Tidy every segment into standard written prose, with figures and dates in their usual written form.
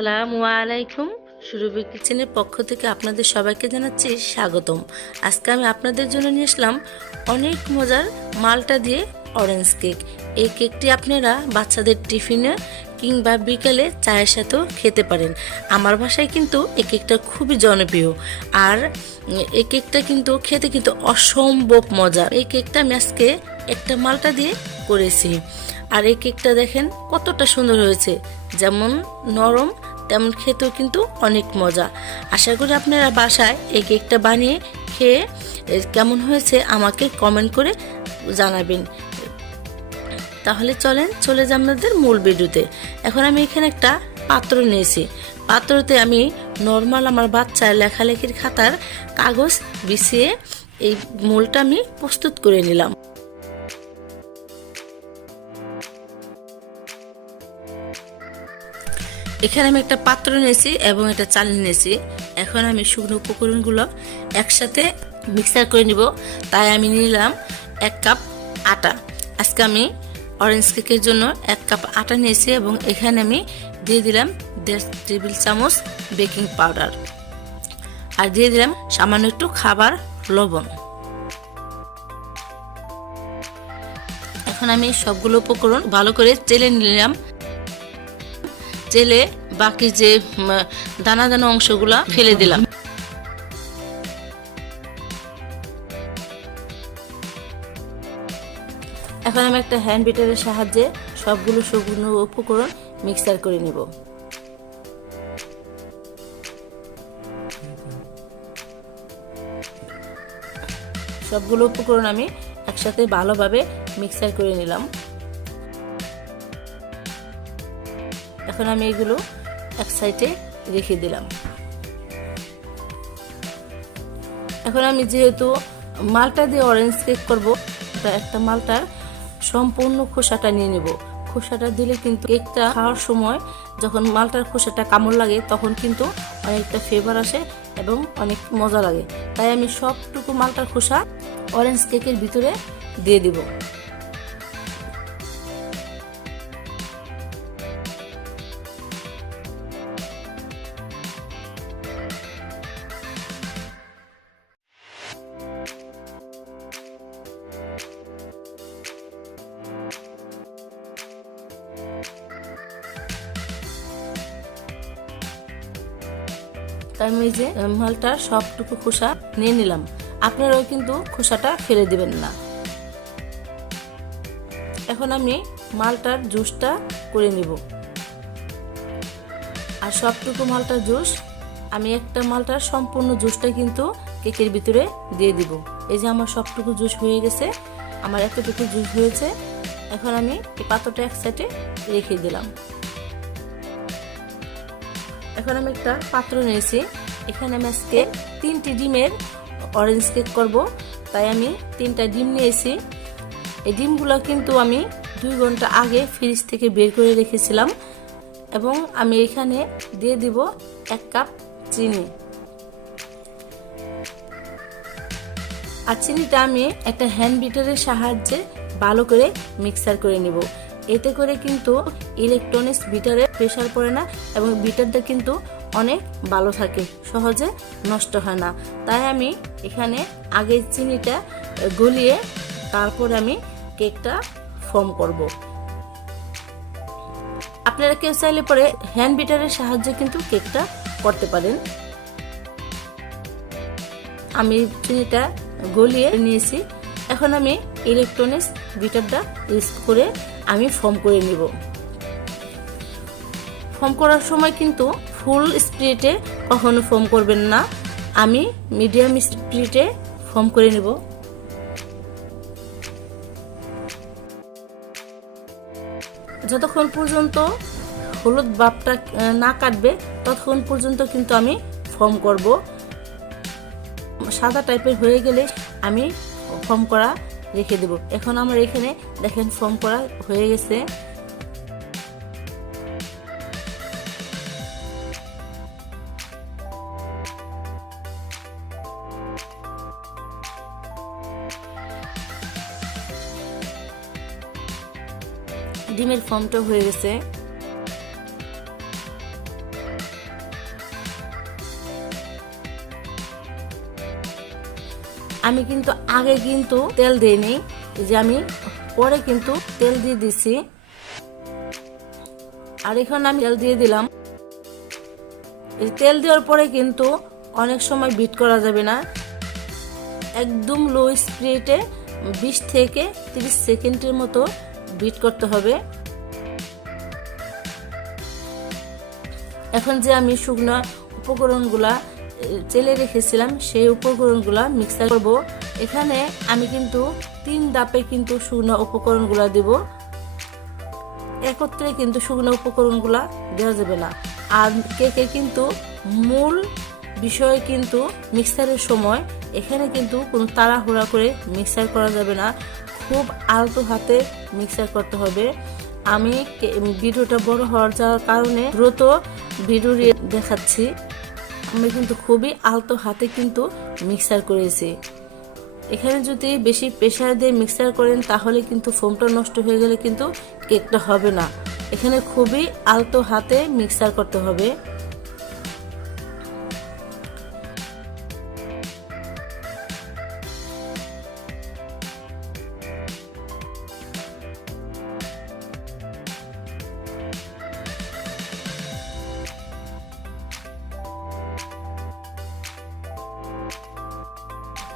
আসসালামু আলাইকুম। সুরভি কিচেনের পক্ষ থেকে আপনাদের সবাইকে জানাচ্ছি স্বাগতম। আজকে আমি আপনাদের জন্য নিয়ে আসলাম অনেক মজার মাল্টা দিয়ে অরেঞ্জ কেক। এই কেকটি আপনারা বাচ্চাদের টিফিনে কিংবা বিকেলে চায়ের সাথেও খেতে পারেন। আমার বাসায় কিন্তু এই কেকটা খুবই জনপ্রিয়, আর এই কেকটা কিন্তু খেতে কিন্তু অসম্ভব মজা। এই কেকটা আমি আজকে একটা মাল্টা দিয়ে করেছি, আর এই কেকটা দেখেন কতটা সুন্দর হয়েছে, যেমন নরম তেমন খেতেও কিন্তু অনেক মজা। আশা করি আপনারা বাসায় এই কেকটা বানিয়ে খেয়ে কেমন হয়েছে আমাকে কমেন্ট করে জানাবেন। তাহলে চলে যাই আমাদের মূল ভিডিওতে। এখন আমি এখানে একটা পাত্র নিয়েছি। পাত্রতে আমি নর্মাল আমার বাচ্চার লেখালেখির খাতার কাগজ বিছিয়ে এই মূলটা আমি প্রস্তুত করে নিলাম। এখানে আমি একটা পাত্র নিয়েছি এবং একটা চালনি নিয়েছি। এখন আমি শুকনো উপকরণগুলো একসাথে মিক্সার করে নিব। তাই আমি নিলাম 1 কাপ আটা। আজকে আমি অরেঞ্জ কেকের জন্য 1 কাপ আটা নিয়েছি এবং এখানে আমি দিয়ে দিলাম 1.5 টেবিল চামচ বেকিং পাউডার, আর দিয়ে দিলাম সামান্য একটু খাবার লবণ। এখন আমি সবগুলো উপকরণ ভালো করে চেলে নিলাম। চেলে বাকি যে দানা দানা অংশগুলো ফেলে দিলাম। এখন আমি একটা হ্যান্ড বিটারের সাহায্যে সবগুলো শুকনো উপকরণ মিক্সার করে নেব। সবগুলো উপকরণ আমি একসাথে ভালোভাবে মিক্সার করে নিলাম। এখন আমি এগুলো এক সাইডে রেখে দিলাম। এখন আমি যেহেতু মালটা দিয়ে অরেঞ্জ কেক করব, একটা মালটার সম্পূর্ণ খোসাটা নিয়ে নেব। খোসাটা দিলে কিন্তু কেকটা খাওয়ার সময় যখন মালটার খোসাটা কামড় লাগে তখন কিন্তু অনেকটা ফ্লেভার আসে এবং অনেক মজা লাগে। তাই আমি সবটুকু মালটার খোসা অরেঞ্জ কেকের ভিতরে দিয়ে দিব। তাই আমি যে মালটার সবটুকু খোসা নিয়ে নিলাম। আপনারাও কিন্তু খোসাটা ফেলে দিবেন না। এখন আমি মালটার জুসটা করে নিব, আর সবটুকু মালটার জুস আমি একটা মালটার সম্পূর্ণ জুসটা কিন্তু কেকের ভিতরে দিয়ে দিব। এই যে আমার সবটুকু জুস হয়ে গেছে, আমার এতটুকু জুস হয়েছে। এখন আমি এই পাত্রটা এক সাইডে রেখে দিলাম। এখন আমি একটা পাত্র নিয়েছি। এখানে আমি আজকে 3টি ডিমের অরেঞ্জ কেক করব, তাই আমি 3টা ডিম নিয়েছি। এই ডিমগুলো কিন্তু আমি 2 ঘন্টা আগে ফ্রিজ থেকে বের করে রেখেছিলাম। এবং আমি এখানে দিয়ে দিব 1 কাপ চিনি। আর চিনিটা আমি একটা হ্যান্ড বিটারের সাহায্যে ভালো করে মিক্সার করে নিব। এতে করে কিন্তু ইলেকট্রনিক্স বিটারে প্রেসার পড়ে না এবং বিটারটা কিন্তু অনেক ভালো থাকে, সহজে নষ্ট হয় না। তাই আমি এখানে আগে চিনিটা গলিয়ে তারপর আমি কেকটা ফর্ম করব। আপনারা কেউ চাইলে পরে হ্যান্ড বিটারের সাহায্যে কিন্তু কেকটা করতে পারেন। আমি চিনিটা গলিয়ে নিয়েছি। এখন আমি ইলেকট্রনিক্স বিটারটা ইউজ করে আমি ফর্ম করে নিব। ফর্ম করার সময় কিন্তু ফুল স্পিডে কখনো ফর্ম করবেন না। আমি মিডিয়াম স্পিডে ফর্ম করে নেব। যতক্ষণ পর্যন্ত হলুদ ভাবটা না কাটবে ততক্ষণ পর্যন্ত কিন্তু আমি ফর্ম করব। সাদা টাইপের হয়ে গেলে আমি ফর্ম করা রেখে দেব। এখন আমার এখানে দেখেন ফর্ম করা হয়ে গেছে। ডিমের ফর্মটা হয়ে গেছে। আমি কিন্তু আগে কিন্তু তেল দিইনি, যে আমি পরে কিন্তু তেল দিয়ে দিছি। আর এখন আমি তেল দিয়ে দিলাম। এই তেল দেওয়ার পরে কিন্তু অনেক সময় বিট করা যাবে না, একদম লো স্পিডে 20 থেকে 30 সেকেন্ডের মতো বিট করতে হবে। এখন যে আমি শুকনো উপকরণগুলা চেলে রেখেছিলাম সেই উপকরণগুলা মিক্সার করব। এখানে আমি কিন্তু 3 ধাপে কিন্তু শুকনো উপকরণগুলা দিব, একত্রে কিন্তু শুকনো উপকরণগুলা দেওয়া যাবে না। আর কেকে কিন্তু মূল বিষয় কিন্তু মিক্সারের সময় এখানে কিন্তু কোনো তাড়াহুড়া করে মিক্সার করা যাবে না, খুব আলতো হাতে মিক্সার করতে হবে। আমি ভিডিওটা বড় হওয়ার যাওয়ার কারণে দ্রুত ভিডিও দেখাচ্ছি। আমি কিন্তু খুবই আলতো হাতে কিন্তু মিক্সার করেছি। এখানে যদি বেশি প্রেসার দিয়ে মিক্সার করেন তাহলে কিন্তু ফোমটা নষ্ট হয়ে গেলে কিন্তু কেকটা হবে না। এখানে খুবই আলতো হাতে মিক্সার করতে হবে।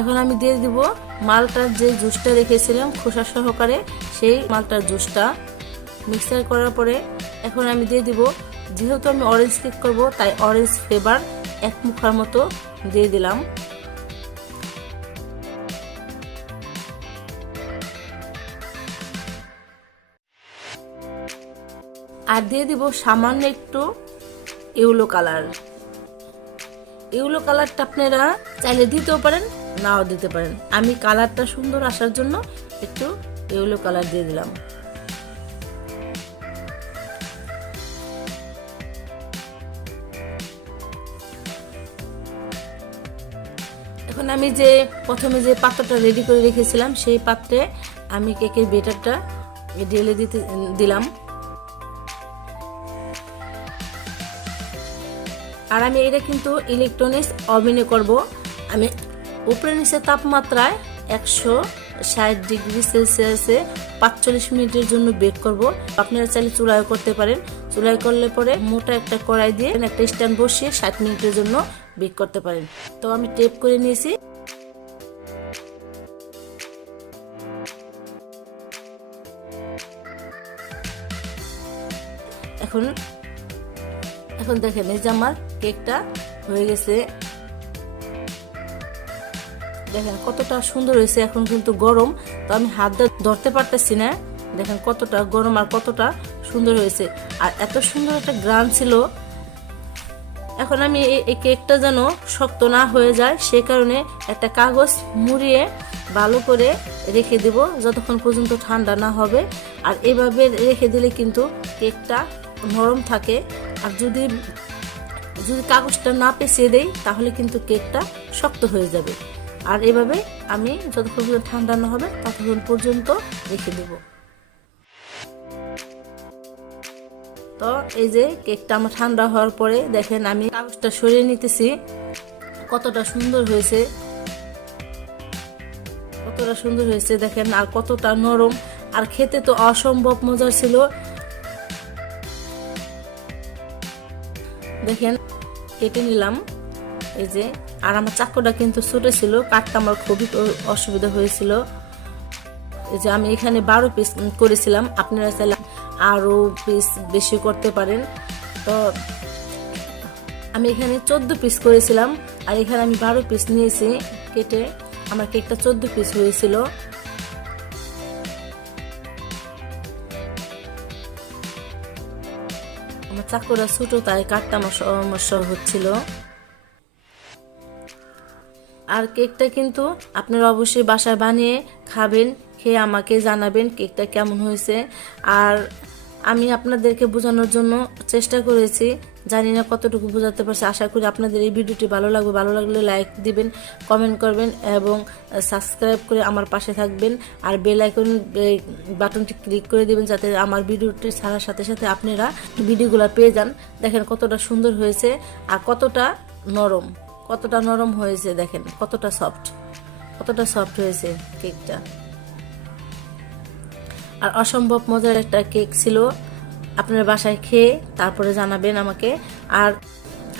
এখন আমি দিয়ে দিব মালটার যে জুসটা রেখেছিলাম খোসা সহকারে, সেই মালটার জুসটা মিক্সার করার পরে এখন আমি দিয়ে দিব, যেহেতু আমি অরেঞ্জ কেক করব তাই অরেঞ্জ ফ্লেভার 1 মুখার মতো দিয়ে দিলাম। আর দিয়ে দিব সামান্য একটু ইয়েলো কালার। ইয়েলো কালারটা আপনারা চাইলে দিতেও পারেন, নাও দিতে পারেন। আমি কালারটা সুন্দর আসার জন্য একটু ইয়েলো কালার দিয়ে দিলাম। এখন আমি যে প্রথমে যে পাত্রটা রেডি করে রেখেছিলাম সেই পাত্রে আমি কেকের ব্যাটারটা ঢেলে দিলাম। আর আমি এটা কিন্তু ইলেকট্রনিক্স ওভেনে করব। আমি উপরে নিচে তাপমাত্রায় 160 ডিগ্রি সেলসিয়াসে 45 মিনিটের জন্য বেক করব। আপনারা চাইলে চুলায় করতে পারেন। চুলায় করলে পরে মোটা একটা কড়াই দিয়ে একটা স্ট্যান্ড বসিয়ে 60 মিনিটের জন্য বেক করতে পারেন। তো আমি টেপ করে নিয়েছি। এখন দেখেন এই যে আমার কেকটা হয়ে গেছে, দেখেন কতটা সুন্দর হয়েছে। এখন কিন্তু গরম, তো আমি হাত দিয়ে ধরতে পারতেছি না। দেখেন কতটা গরম আর কতটা সুন্দর হয়েছে, আর এত সুন্দর একটা গ্রান ছিল। এখন আমি এই কেকটা যেন শক্ত না হয়ে যায় সেই কারণে একটা কাগজ মুড়িয়ে ভালো করে রেখে দেব যতক্ষণ পর্যন্ত ঠান্ডা না হবে। আর এভাবে রেখে দিলে কিন্তু কেকটা নরম থাকে। আর যদি কাগজটা না পেঁচিয়ে দেই তাহলে কিন্তু কেকটা শক্ত হয়ে যাবে। আর এভাবে আমি যতক্ষণ পর্যন্ত ঠান্ডা না হবে ততক্ষণ পর্যন্ত রেখে দেব। তো এই যে কেকটা আমার ঠান্ডা হওয়ার পরে দেখেন আমি কাগজটা সরিয়ে নিতেছি। কতটা সুন্দর হয়েছে, কতটা সুন্দর হয়েছে দেখেন, আর কতটা নরম, আর খেতে তো অসম্ভব মজার ছিল। দেখেন কেটে নিলাম এই যে। আর আমার চাকুটা কিন্তু ছোট ছিল, কাটতে আমার খুবই অসুবিধা হয়েছিল। এই যে আমি এখানে 12 পিস করেছিলাম, আপনারা চাইলে আরো পিস বেশি করতে পারেন। তো আমি এখানে 14 পিস করেছিলাম, আর এখানে আমি 12 পিস নিয়েছি কেটে। আমার কেকটা 14 পিস হয়েছিল। আমার চাকুটা ছোট তাই কাটতে আমার সমস্যা হচ্ছিল। আর কেকটা কিন্তু আপনারা অবশ্যই বাসায় বানিয়ে খাবেন, খেয়ে আমাকে জানাবেন কেকটা কেমন হয়েছে। আর আমি আপনাদেরকে বোঝানোর জন্য চেষ্টা করেছি, জানি না কতটুকু বোঝাতে পারছি। আশা করি আপনাদের এই ভিডিওটি ভালো লাগবে। ভালো লাগলে লাইক দিবেন, কমেন্ট করবেন এবং সাবস্ক্রাইব করে আমার পাশে থাকবেন। আর বেল আইকন বাটনটি ক্লিক করে দিবেন যাতে আমার ভিডিওটি ছাড়ার সাথে সাথে আপনারা ভিডিওগুলো পেয়ে যান। দেখেন কতটা সুন্দর হয়েছে আর কতটা নরম হয়েছে, দেখেন কতটা সফট, কত কতটা সফট হয়েছে কেকটা। আর অসম্ভব মজার একটা কেক ছিল। আপনার বাসায় খেয়ে তারপরে জানাবেন আমাকে। আর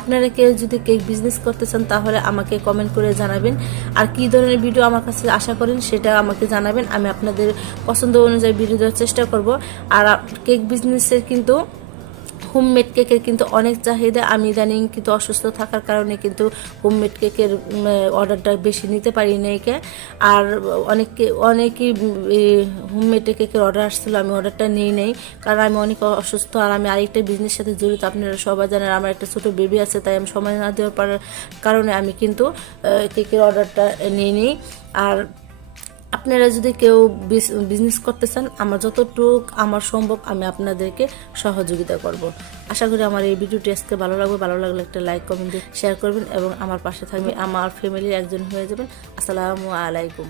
আপনারা কেউ যদি কেক বিজনেস করতে চান তাহলে আমাকে কমেন্ট করে জানাবেন। আর কী ধরনের ভিডিও আমার কাছে আশা করেন সেটা আমাকে জানাবেন। আমি আপনাদের পছন্দ অনুযায়ী ভিডিও দেওয়ার চেষ্টা করব। আর কেক বিজনেসের কিন্তু হোমমেড কেকের কিন্তু অনেক চাহিদা। আমি ইদানিং কিন্তু অসুস্থ থাকার কারণে কিন্তু হোমমেড কেকের অর্ডারটা বেশি নিতে পারি নাই। আর অনেকেই হোমমেড কেকের অর্ডার আসছিল, আমি অর্ডারটা নিই নাই কারণ আমি অনেক অসুস্থ। আর আমি আরেকটা বিজনেসের সাথে জড়িত, আপনারা সবাই জানেন। আমার একটা ছোটো বেবি আছে, তাই আমি সময় না দেওয়ার কারণে আমি কিন্তু কেকের অর্ডারটা নিই নি। আর আপনারা যদি কেউ বিজনেস করতে চান, আমার যতটুক আমার সম্ভব আমি আপনাদেরকে সহযোগিতা করব। আশা করি আমার এই ভিডিওটি আজকে ভালো লাগবে। ভালো লাগলে একটা লাইক কমেন্ট শেয়ার করবেন এবং আমার পাশে থাকবেন, আমার ফ্যামিলির একজন হয়ে যাবেন। আসসালামু আলাইকুম।